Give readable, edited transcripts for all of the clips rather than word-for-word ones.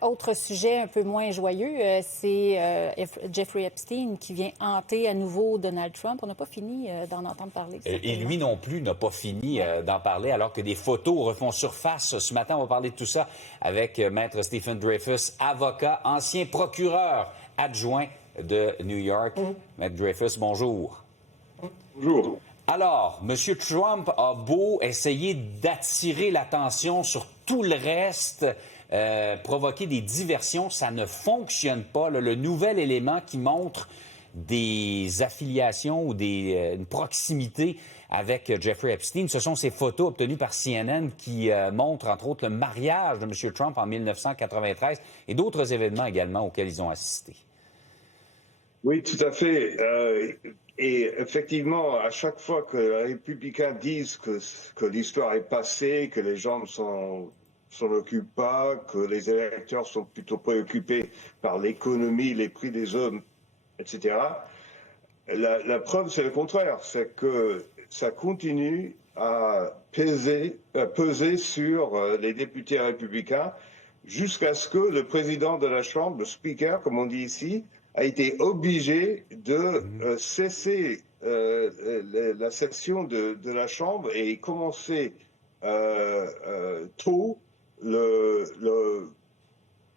Autre sujet un peu moins joyeux, c'est Jeffrey Epstein qui vient hanter à nouveau Donald Trump. On n'a pas fini d'en entendre parler. Et lui non plus n'a pas fini d'en parler, alors que des photos refont surface. Ce matin, on va parler de tout ça avec Maître Stephen Dreyfus, avocat, ancien procureur adjoint de New York. Maître Dreyfus, bonjour. Bonjour. Alors, M. Trump a beau essayer d'attirer l'attention sur tout le reste, provoquer des diversions, ça ne fonctionne pas. Là, le nouvel élément qui montre des affiliations ou une proximité avec Jeffrey Epstein, ce sont ces photos obtenues par CNN qui montrent, entre autres, le mariage de M. Trump en 1993 et d'autres événements également auxquels ils ont assisté. Oui, tout à fait. Et effectivement, à chaque fois que les républicains disent que l'histoire est passée, que les gens ne s'en occupent pas, que les électeurs sont plutôt préoccupés par l'économie, les prix des hommes, etc., la preuve, c'est le contraire. C'est que ça continue à peser sur les députés républicains jusqu'à ce que le président de la Chambre, le speaker, comme on dit ici, a été obligé de cesser la session de la Chambre et commencer tôt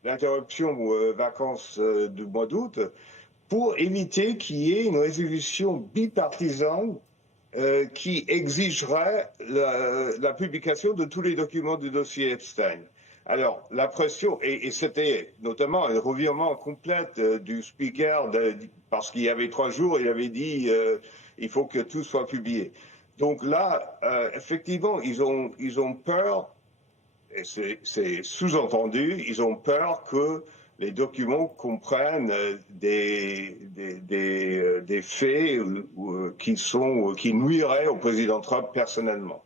l'interruption ou vacances du mois d'août pour éviter qu'il y ait une résolution bipartisane qui exigerait la publication de tous les documents du dossier Epstein. Alors, la pression, et c'était notamment un revirement complet du speaker, parce qu'il y avait 3 jours, il avait dit il faut que tout soit publié. Donc là, effectivement, ils ont peur, et c'est sous-entendu, ils ont peur que les documents comprennent des faits qui nuiraient au président Trump personnellement.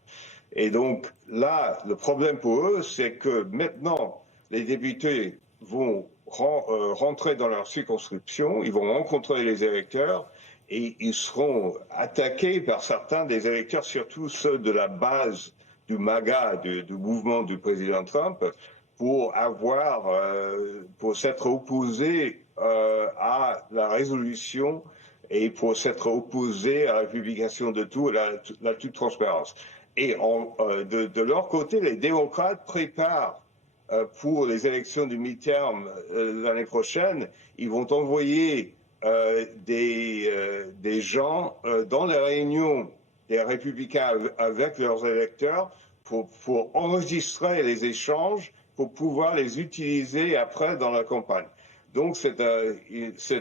Et donc là, le problème pour eux, c'est que maintenant, les députés vont rentrer dans leur circonscription, ils vont rencontrer les électeurs et ils seront attaqués par certains des électeurs, surtout ceux de la base du MAGA, du mouvement du président Trump, pour s'être opposés à la résolution et pour s'être opposés à la publication de tout, la toute transparence. Et de leur côté, les démocrates préparent pour les élections du mi-terme l'année prochaine. Ils vont envoyer des gens dans les réunions des républicains avec leurs électeurs pour enregistrer les échanges, pour pouvoir les utiliser après dans la campagne. Donc c'est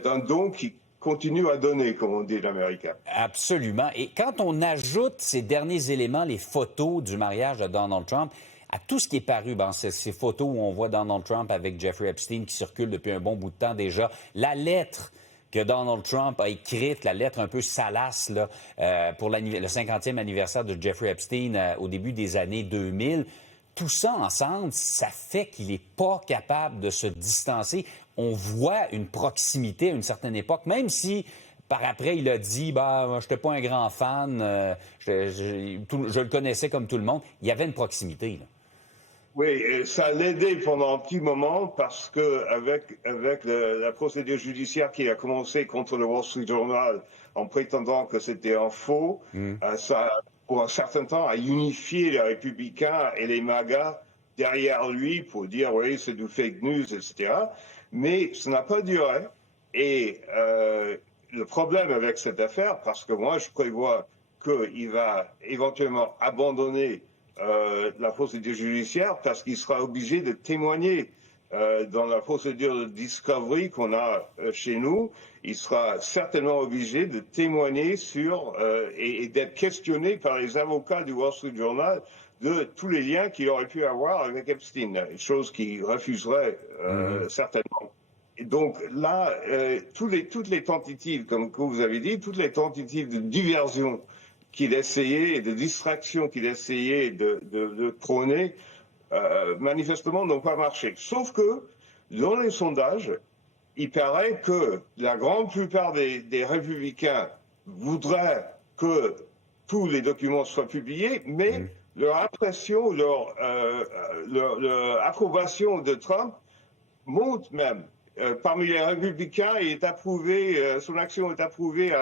un don qui continue à donner, comme on dit l'américain. Absolument. Et quand on ajoute ces derniers éléments, les photos du mariage de Donald Trump, à tout ce qui est paru, ces photos où on voit Donald Trump avec Jeffrey Epstein qui circule depuis un bon bout de temps déjà, la lettre que Donald Trump a écrite, la lettre un peu salace là, pour le 50e anniversaire de Jeffrey Epstein au début des années 2000, tout ça ensemble, ça fait qu'il n'est pas capable de se distancer. On voit une proximité à une certaine époque, même si par après il a dit je n'étais pas un grand fan, je le connaissais comme tout le monde. Il y avait une proximité, là. Oui, ça l'a aidé pendant un petit moment parce que avec la procédure judiciaire qui a commencé contre le Wall Street Journal en prétendant que c'était un faux, ça pour un certain temps a unifié les républicains et les MAGA derrière lui pour dire oui c'est du fake news, etc. Mais ça n'a pas duré et le problème avec cette affaire, parce que moi je prévois qu'il va éventuellement abandonner la procédure judiciaire parce qu'il sera obligé de témoigner dans la procédure de discovery qu'on a chez nous. Il sera certainement obligé de témoigner sur et d'être questionné par les avocats du Wall Street Journal de tous les liens qu'il aurait pu avoir avec Epstein, chose qu'il refuserait certainement. Et donc là, toutes les tentatives, comme vous avez dit, toutes les tentatives de diversion qu'il essayait et de distraction qu'il essayait de prôner, manifestement n'ont pas marché. Sauf que, dans les sondages, il paraît que la grande plupart des républicains voudraient que tous les documents soient publiés, mais leur impression, leur approbation de Trump monte même. Parmi les républicains, son action est approuvée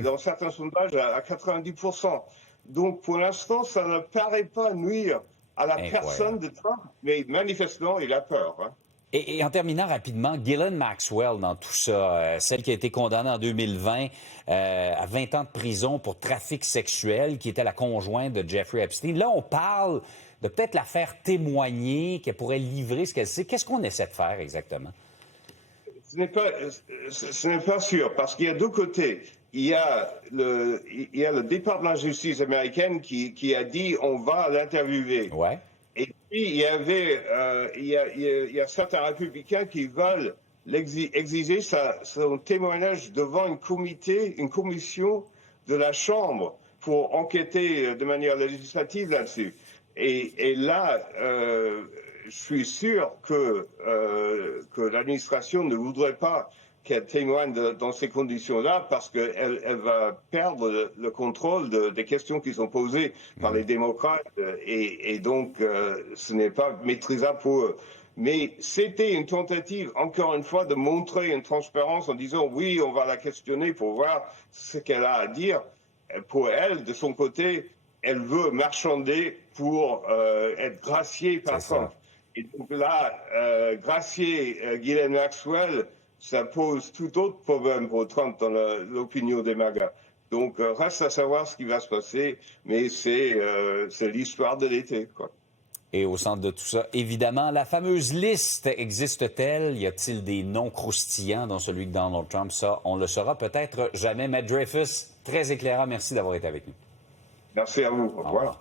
dans certains sondages à 90%. Donc, pour l'instant, ça ne paraît pas nuire à la personne de Trump, mais manifestement, il a peur. Hein. Et en terminant rapidement, Ghislaine Maxwell dans tout ça, celle qui a été condamnée en 2020 à 20 ans de prison pour trafic sexuel, qui était la conjointe de Jeffrey Epstein. Là, on parle de peut-être la faire témoigner, qu'elle pourrait livrer ce qu'elle sait. Qu'est-ce qu'on essaie de faire exactement? Ce n'est pas sûr, parce qu'il y a deux côtés. Il y a le département de la justice américaine qui a dit on va l'interviewer. Ouais. Et puis il y a certains républicains qui veulent exiger son témoignage devant une commission de la Chambre pour enquêter de manière législative là-dessus. Et là, je suis sûr que l'administration ne voudrait pas qu'elle témoigne dans ces conditions-là parce qu'elle va perdre le contrôle des questions qui sont posées par les démocrates et donc ce n'est pas maîtrisable pour eux. Mais c'était une tentative, encore une fois, de montrer une transparence en disant oui, on va la questionner pour voir ce qu'elle a à dire. Pour elle, de son côté, elle veut marchander pour être graciée par Trump. Et donc là, gracier Ghislaine Maxwell, ça pose tout autre problème pour Trump dans l'opinion des MAGA. Donc, reste à savoir ce qui va se passer, mais c'est l'histoire de l'été, quoi. Et au centre de tout ça, évidemment, la fameuse liste existe-t-elle? Y a-t-il des noms croustillants dans celui de Donald Trump? Ça, on le saura peut-être jamais. Matt Dreyfus, très éclairant. Merci d'avoir été avec nous. Merci à vous. Au revoir.